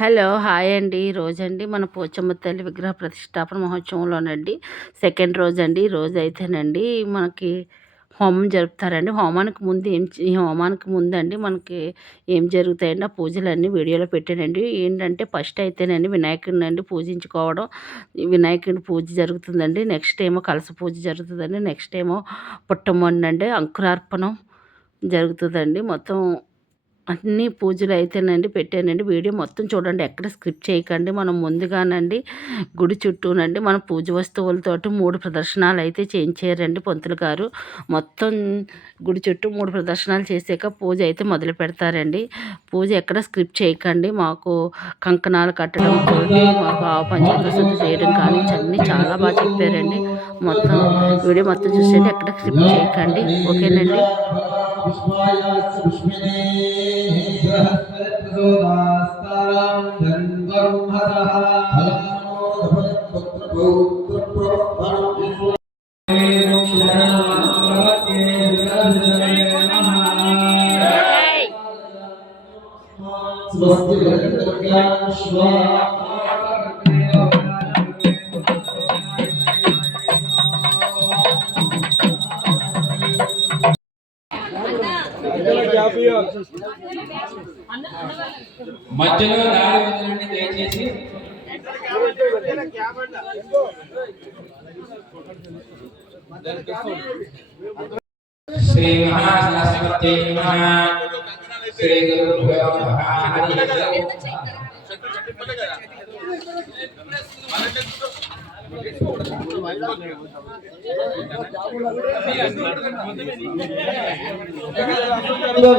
Hello! Hi అండి. ఈరోజండి మన పోచమ్మ తల్లి విగ్రహ ప్రతిష్టాపన మహోత్సవంలోనండి సెకండ్ రోజండి. ఈ రోజైతేనండి మనకి హోమం జరుపుతారండి. ఈ హోమానికి ముందండి మనకి ఏం జరుగుతాయండి ఆ పూజలన్నీ వీడియోలో పెట్టానండి. ఏంటంటే ఫస్ట్ అయితేనండి వినాయకుడినండి పూజించుకోవడం. వినాయకుడి పూజ జరుగుతుందండి. నెక్స్ట్ ఏమో కలశ పూజ జరుగుతుందండి. నెక్స్ట్ ఏమో పుట్టమన్నండి అంకురార్పణం జరుగుతుందండి. మొత్తం అన్ని పూజలు అయితేనండి పెట్టానండి. వీడియో మొత్తం చూడండి, ఎక్కడ స్కిప్ చేయకండి. మనం ముందుగానండి గుడి చుట్టూనండి మన పూజ వస్తువులతోటి 3 ప్రదర్శనలు అయితే చేయించారండి పంతులు గారు. మొత్తం గుడి చుట్టూ 3 ప్రదర్శనలు చేసాక పూజ అయితే మొదలు పెడతారండి. పూజ ఎక్కడ స్కిప్ చేయకండి. మాకు కంకణాలు కట్టడం తోటి మాకు ఆవు పంచలతో శుద్ధి చేయడం కానీ అన్నీ చాలా బాగా చెప్పారండి. మొత్తం వీడియో మొత్తం చూసేయండి, ఎక్కడ స్కిప్ చేయకండి. ఓకేనండి. మధ్యలో దారి వదలండి దయచేసి. శ్రీ మహాసరస్వతి నమః. శ్రీ గురుభ్యో నమః.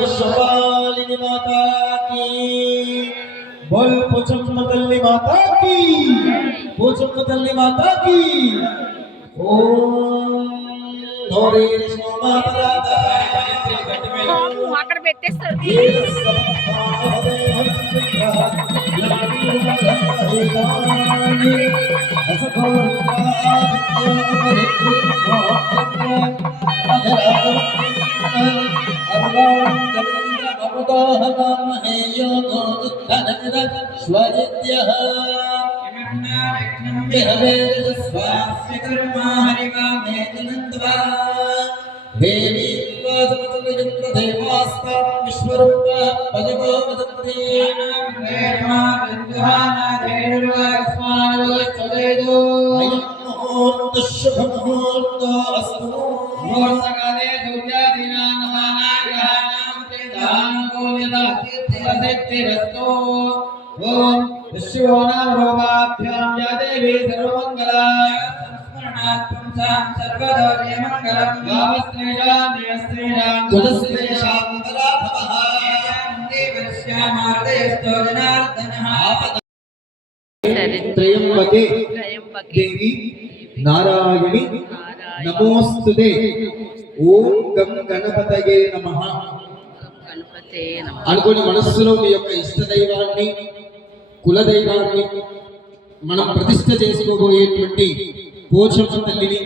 विश्वपालिनी माता की बोल पोचम्मा तल्ली माता की पोचम्मा तल्ली माता की ओम नोरे सोमा परादा అక్కడ పెట్టేస్తారు. त्रयंबके देवी नारायणी नमोस्तुते ओम गम गणपतये नमः అనుకోని మనస్సులో మీ యొక్క ఇష్ట దైవాన్ని కుల దైవాన్ని మనం ప్రతిష్ఠ చేసుకోబోయేటువంటి పోచమ్మ తల్లిని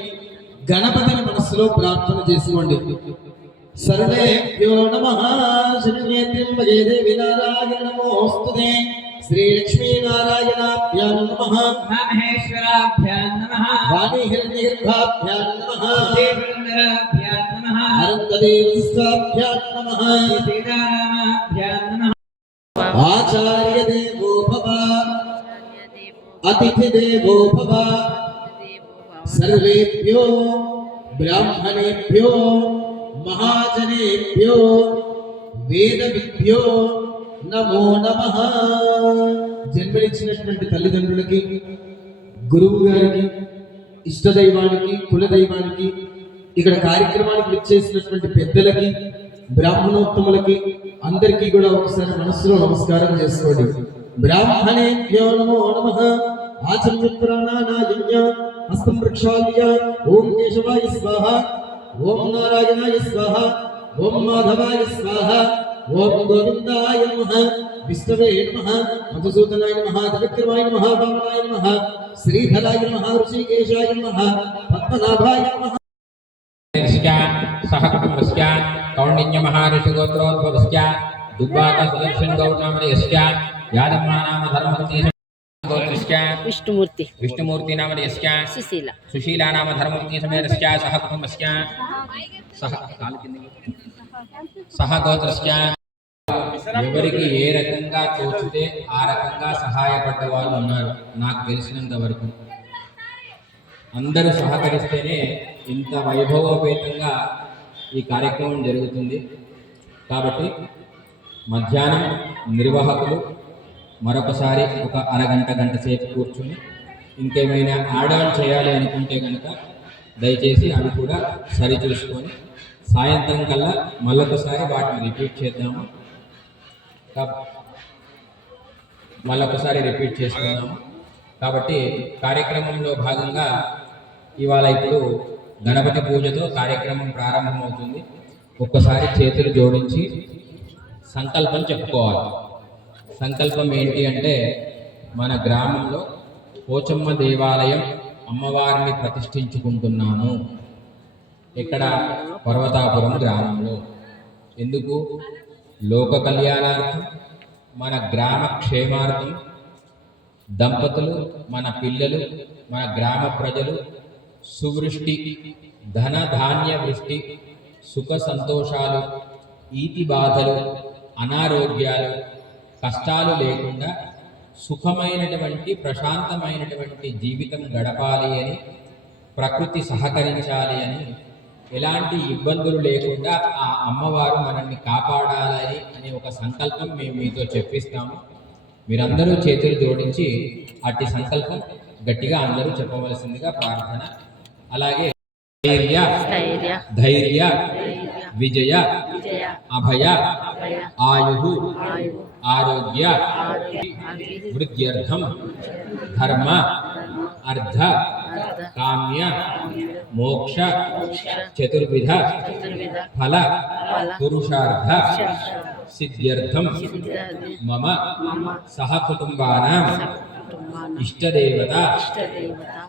గణపతిని మనస్సులో ప్రార్థన చేసుకోండి. సర్వేభ్యో నమః. శ్రీనేత్ర్యంబజే దేవి నారాయణ నమోస్తుతే. శ్రీ లక్ష్మీ నారాయణాభ్యాం నమః. మహేశ్వరాభ్యాం నమః. వాణి హిరణ్యగర్భాభ్యాం నమః. దేవేంద్రాభ్యాం నమః. అనంతదేవస్తాభ్యాం నమః. సీతారామాభ్యాం నమః. ఆచార్య దేవో భవ అతిథి దేవో భవ. సర్వేభ్యో బ్రాహ్మణేభ్యో మహాజనేభ్యో వేదవిభ్యో నమో నమః. జన్మనిచ్చినటువంటి తల్లిదండ్రులకి, గురువు గారికి, ఇష్టదైవానికి, కులదైవానికి, ఇక్కడ కార్యక్రమానికి విచ్చేసినటువంటి పెద్దలకి, బ్రాహ్మణోత్తములకి అందరికీ కూడా ఒకసారి మనస్సులో నమస్కారం చేసుకోండి. బ్రాహ్మణేభ్యో నమో నమః. ఆచమ్యప్రాణానాయజ్ఞ హస్తం ప్రక్షాళ్య ఓం కేశవాయ స్వాహ, ఓం నారాయణాయ స్వాహ, ఓం మాధవాయ స్వాహ, ఓం గోవిందాయ నమః, విష్ణవే నమః, మధుసూదనాయ నమః, త్రివిక్రమాయ నమః, వామనాయ నమః, శ్రీధరాయ నమః, ఋషికేశాయ నమః, పద్మనాభాయ నమః. సహ కుటుంబస్య కౌండిన్య మహర్షి గోత్రోద్భవస్య దుబ్బాక సుదర్శన్ గౌర్నామయస్య यादम्मा नाम धर्मवती गोत्रस्य विष्णुमूर्ति विष्णुमूर्ति नाम यस्य सुशीला सुशीला नाम धर्मवती समेतस्य सह कुटुंबस्य सह गोत्रस्य ఎవరికి ఏ రకంగా తోచితే ఆ రకంగా సహాయపడ్డ వాళ్ళు ఉన్నారు. నాకు తెలిసినంత వరకు అందరూ సహకరిస్తేనే ఇంత వైభవోపేతంగా ఈ కార్యక్రమం జరుగుతుంది. కాబట్టి మధ్యాహ్నం నిర్వాహకులు మరొకసారి ఒక అరగంట గంట సేపు కూర్చుని ఇంకేమైనా యాడ్ ఆన్ చేయాలి అనుకుంటే కనుక దయచేసి అవి కూడా సరిచూసుకొని సాయంత్రం కల్లా మళ్ళొకసారి వాటిని రిపీట్ చేద్దాము. రిపీట్ చేసుకుందాము. కాబట్టి కార్యక్రమంలో భాగంగా ఇవాళ ఇప్పుడు గణపతి పూజతో కార్యక్రమం ప్రారంభమవుతుంది. ఒక్కసారి చేతులు జోడించి సంకల్పం చెప్పుకోవాలి. సంకల్పం ఏంటి అంటే మన గ్రామంలో పోచమ్మ దేవాలయం అమ్మవారిని ప్రతిష్ఠించుకుంటున్నాను. ఇక్కడ పర్వతాపురం గ్రామంలో. ఎందుకు? లోక కళ్యాణార్థం, మన గ్రామ క్షేమార్థం, దంపతులు, మన పిల్లలు, మన గ్రామ ప్రజలు సువృష్టి, ధన ధాన్య వృష్టి, సుఖ సంతోషాలు, ఈతి బాధలు, అనారోగ్యాలు, కష్టాలు లేకుండా సుఖమైనటువంటి ప్రశాంతమైనటువంటి జీవితం గడపాలి అని, ప్రకృతి సహకరించాలి అని, ఎలాంటి ఇబ్బందులు లేకుండా ఆ అమ్మవారు మనల్ని కాపాడాలని అనే ఒక సంకల్పం మేము మీతో చెప్పిస్తాము. మీరందరూ చేతులు జోడించి అట్టి సంకల్పం గట్టిగా అందరూ చెప్పవలసిందిగా ప్రార్థన. అలాగే ధైర్య విజయ అభయ ఆయు ఆరోగ్య వృద్ధ్యర్థం ధర్మ అర్థ కామ్య మోక్ష చతుర్విధ ఫల పురుషార్థ సిద్ధ్యర్థం మమ సహ కుటుంబానాం ఇష్టదేవత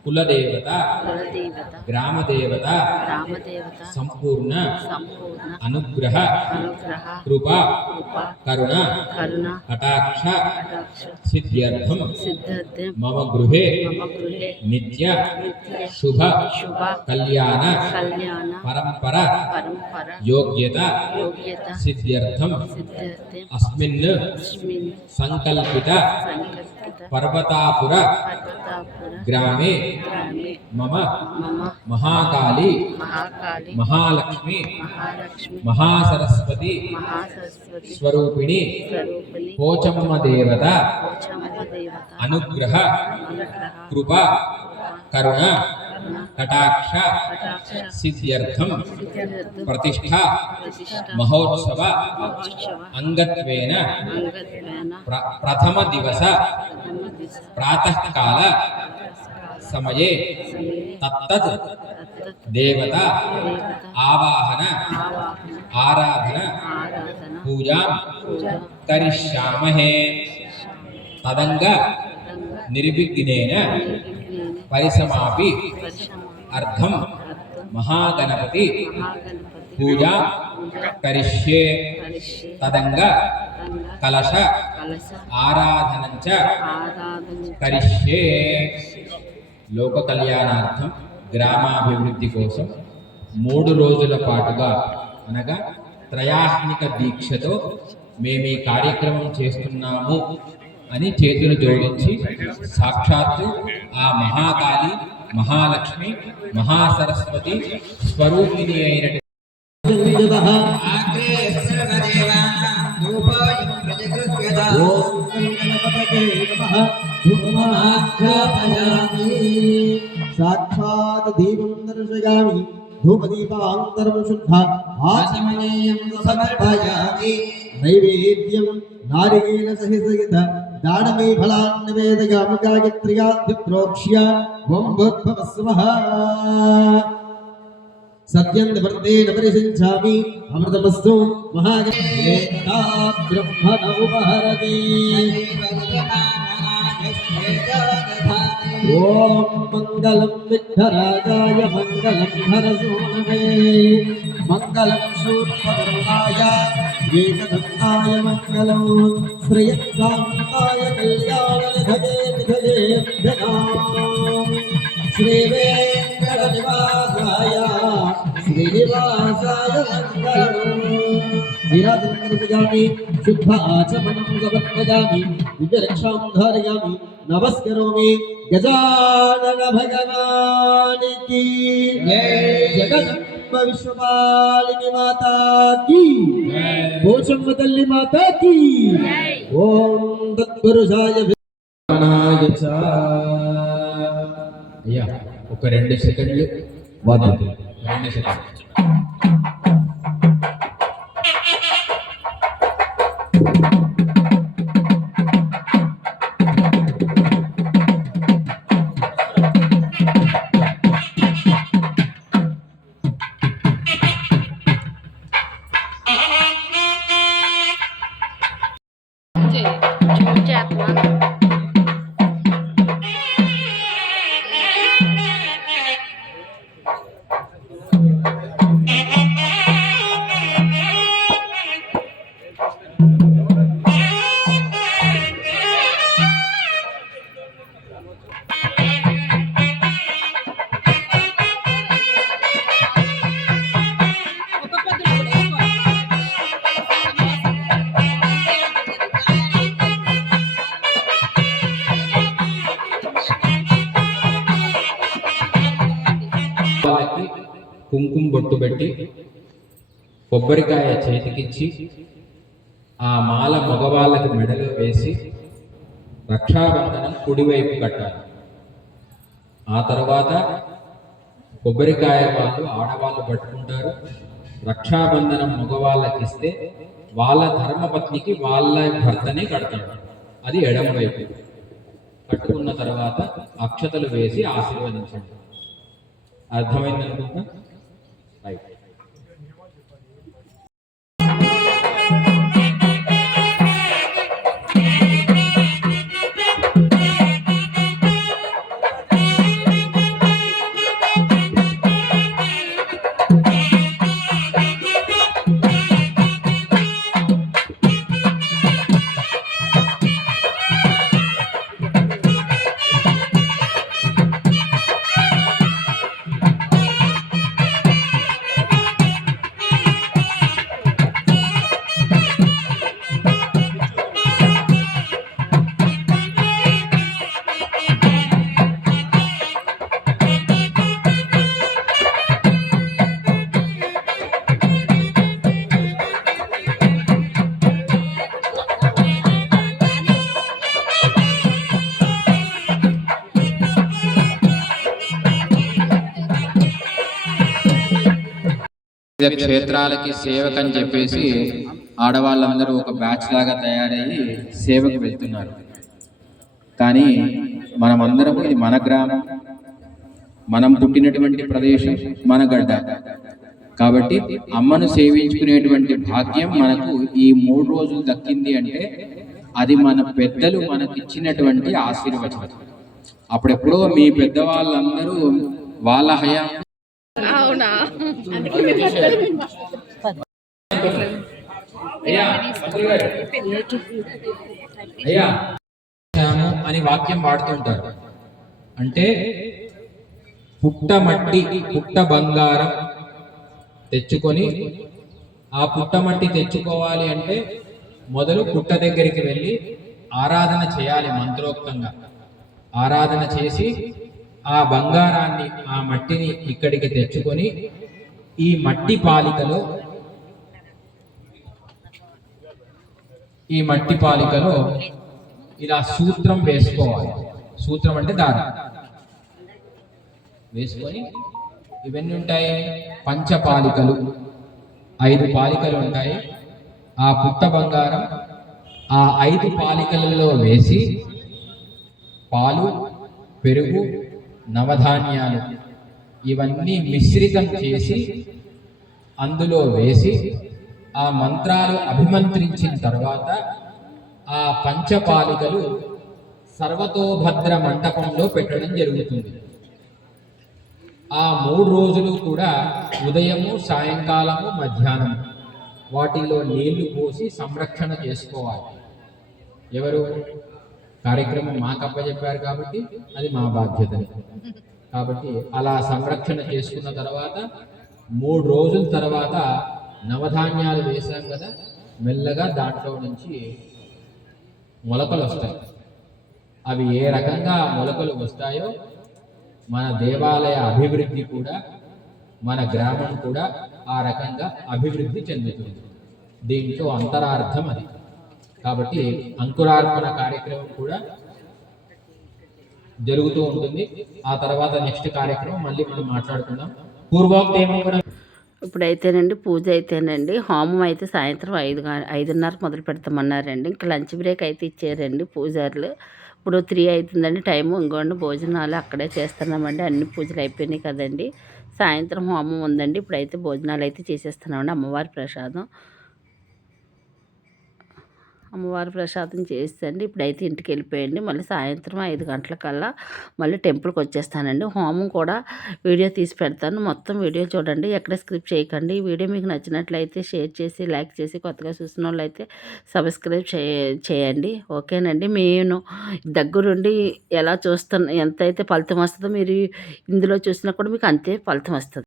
కులదేవత గ్రామదేవత సంపూర్ణ అనుగ్రహ కృప కరుణ కటాక్ష సిద్ధ్యర్థం మమ గృహే నిత్య శుభ కళ్యాణ పరంపర యోగ్యత సిద్ధ్యర్థం అస్మిన్ సంకల్పిత పర్వతాపుర గ్రామే మమ మహాకాళి మహాలక్ష్మి మహాసరస్వతి స్వరూపిణి పోచమ్మ దేవత అనుగ్రహ కృప కరుణ కటాక్ష సిద్ధ్యర్థం ప్రతిష్ఠ మహోత్సవ అంగత్వేన ప్రథమ దివస ప్రాతఃకాల సమయే తత్తత్ దేవత ఆవాహన ఆరాధన పూజాం కరిష్యామహే. తదంగ నిర్విఘ్నేన పరిసమాపి అర్థం మహాగణపతి పూజా కరిష్యే. తదంగ కలశ ఆరాధనంచ కరిష్యే. లోక కళ్యాణార్థం, గ్రామాభివృద్ధి కోసం 3 రోజుల పాటుగా అనగా త్రయాత్మిక దీక్షతో మేము ఈ కార్యక్రమం చేస్తున్నాము అని చేతులు జోడించి సాక్షాత్తు ఆ మహాకాళి మహాలక్ష్మి మహాసరస్వతి స్వరూపిణి అయిన సాక్షాత్ దీపం దర్శయామి ధూపదీపాంతరం శుద్ధ ఆచమనీయం సమర్పయామి నైవేద్యం నారికేల సహిత దాడమే ఫలాన్ నివేదయామి గాయత్ర్యాద్ప్రోక్ష్య ఓం భూర్భువస్వః సత్యం నివర్తేన పరిశించామి అమృతమస్తు మహాగణేతా బ్రహ్మణ ఉపహరతి ఓం మంగళం విఘ్నరాజాయ మంగళం హరసూనవే మంగళం శూర్పకర్ణాయ ఏకదంతాయ మంగళం శ్రేయస్కాంతాయ కళ్యాణనిధయే నిధయే శ్రీ వెంకటనివాసాయ శ్రీనివాసాయ మంగళం విరాజామి శుద్ధ ఆచమనం సమర్పయామి విజయరక్షాం ధారయామి నమస్కరోమి గజానన భగవానికి జగదంబ విశ్వపాలిని మాతాకి పోచమ్మ తల్లి మాతాకి ఓం తత్పురుషాయ అయ్యా ఒక 2 సెకండ్లు వాద్యం 2 సెకండ్లు వాళ్ళకి కుంకుమ బొట్టు పెట్టి కొబ్బరికాయ చేతికిచ్చి ఆ మాల మగవాళ్ళకి మెడలో వేసి రక్షాబంధనం కుడివైపు కట్టాలి. ఆ తర్వాత కొబ్బరికాయ వాళ్ళు ఆడవాళ్ళు పట్టుకుంటారు. రక్షాబంధనం మగవాళ్ళకి ఇస్తే వాళ్ళ ధర్మపత్నికి వాళ్ళ భర్తనే కడతాడు. అది ఎడమ వైపు కట్టుకున్న తర్వాత అక్షతలు వేసి ఆశీర్వదించండి. అర్థమైంది అనుకుంటా. రైట్. క్షేత్రాలకి సేవకని చెప్పేసి ఆడవాళ్ళందరూ ఒక బ్యాచ్ లాగా తయారయ్యి సేవకు వెళ్తున్నారు. కానీ మనమందరం ఇది మన గ్రామం, మనం పుట్టినటువంటి ప్రదేశం, మన గడ్డ. కాబట్టి అమ్మను సేవించుకునేటువంటి భాగ్యం మనకు ఈ 3 రోజులు దక్కింది అంటే అది మన పెద్దలు మనకిచ్చినటువంటి ఆశీర్వచనం. అప్పుడెప్పుడో మీ పెద్దవాళ్ళందరూ వాళ్ళ హయాం అని వాక్యం వాడుతుంటారు. అంటే పుట్ట మట్టి పుట్ట బంగారం తెచ్చుకొని, ఆ పుట్ట మట్టి తెచ్చుకోవాలి అంటే మొదలు పుట్ట దగ్గరికి వెళ్ళి ఆరాధన చేయాలి. మంత్రోక్తంగా ఆరాధన చేసి ఆ బంగారాన్ని, ఆ మట్టిని ఇక్కడికి తెచ్చుకొని ఈ మట్టి పాలికలో ఇలా సూత్రం వేసుకోవాలి. సూత్రం అంటే దారం వేసుకొని ఇవన్నీ ఉంటాయి. పంచపాలికలు 5 పాలికలు ఉంటాయి. ఆ పుట్ట బంగారం ఆ 5 పాలికలలో వేసి పాలు, పెరుగు, నవధాన్యాలు ఇవన్నీ మిశ్రితం చేసి అందులో వేసి ఆ మంత్రాలు అభిమంత్రించిన తర్వాత ఆ పంచపాలికలు సర్వతోభద్ర మంటపంలో పెట్టడం జరుగుతుంది. ఆ 3 రోజులు కూడా ఉదయము, సాయంకాలము, మధ్యాహ్నం వాటిల్లో నీళ్లు పోసి సంరక్షణ చేసుకోవాలి. ఎవరు కార్యక్రమం మాకు అప్పచెప్పారు కాబట్టి అది మా బాధ్యత. కాబట్టి అలా సంరక్షణ చేసుకున్న తర్వాత 3 రోజుల తర్వాత నవధాన్యాలు వేసాం కదా, మెల్లగా దాంట్లో నుంచి మొలకలు వస్తాయి. అవి ఏ రకంగా మొలకలు వస్తాయో మన దేవాలయ అభివృద్ధి కూడా, మన గ్రామం కూడా ఆ రకంగా అభివృద్ధి చెందుతుంది. దీంట్లో అంతరార్థం అది. కాబట్టి అంకురార్పణ కార్యక్రమం కూడా జరుగుతూ ఉంటుంది. ఆ తర్వాత నెక్స్ట్ కార్యక్రమం మళ్ళీ మనం మాట్లాడుకుందాం. పూర్వోక్తేమో కూడా ఇప్పుడైతేనండి పూజ అయితేనండి హోమం అయితే సాయంత్రం 5:30 మొదలు పెడతామన్నారండి. ఇంకా లంచ్ బ్రేక్ అయితే ఇచ్చారండి పూజారులు. ఇప్పుడు 3 అవుతుందండి టైము. ఇంకోండి భోజనాలు అక్కడే చేస్తున్నామండి. అన్ని పూజలు అయిపోయినాయి కదండి. సాయంత్రం హోమం ఉందండి. ఇప్పుడైతే భోజనాలు అయితే చేసేస్తున్నామండి. అమ్మవారి ప్రసాదం చేసేయండి. ఇప్పుడైతే ఇంటికి వెళ్ళిపోయండి. మళ్ళీ సాయంత్రం 5 గంటలకల్లా మళ్ళీ టెంపుల్కి వచ్చేస్తానండి. హోమం కూడా వీడియో తీసి పెడతాను. మొత్తం వీడియో చూడండి, ఎక్కడ స్క్రిప్ట్ చేయకండి. ఈ వీడియో మీకు నచ్చినట్లయితే షేర్ చేసి, లైక్ చేసి, కొత్తగా చూసిన వాళ్ళు అయితే సబ్స్క్రైబ్ చేయండి. ఓకేనండి. నేను దగ్గరుండి ఎలా ఎంతైతే ఫలితం వస్తుందో మీరు ఇందులో చూసినా కూడా మీకు అంతే ఫలితం వస్తుంది.